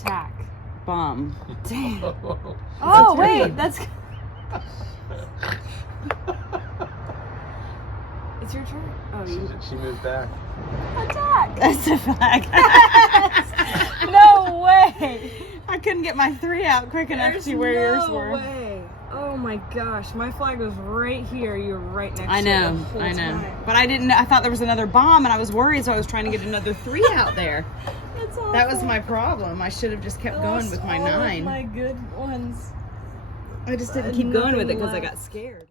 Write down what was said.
Attack. Bomb. Damn. Oh, Oh, wait, that's... It's your turn. Oh, you... she moved back. Attack! That's a flag. No way! I couldn't get my 3 out quick enough to see where yours were. No way! Oh my gosh, my flag was right here. You were right next I to it know, the whole I know. time. But I didn't know, I thought there was another bomb and I was worried, so I was trying to get another 3 out there. That's awful. That was my problem. I should have just kept going with my Lost all of 9. my good ones. I just didn't keep going with it because I Nothing got scared.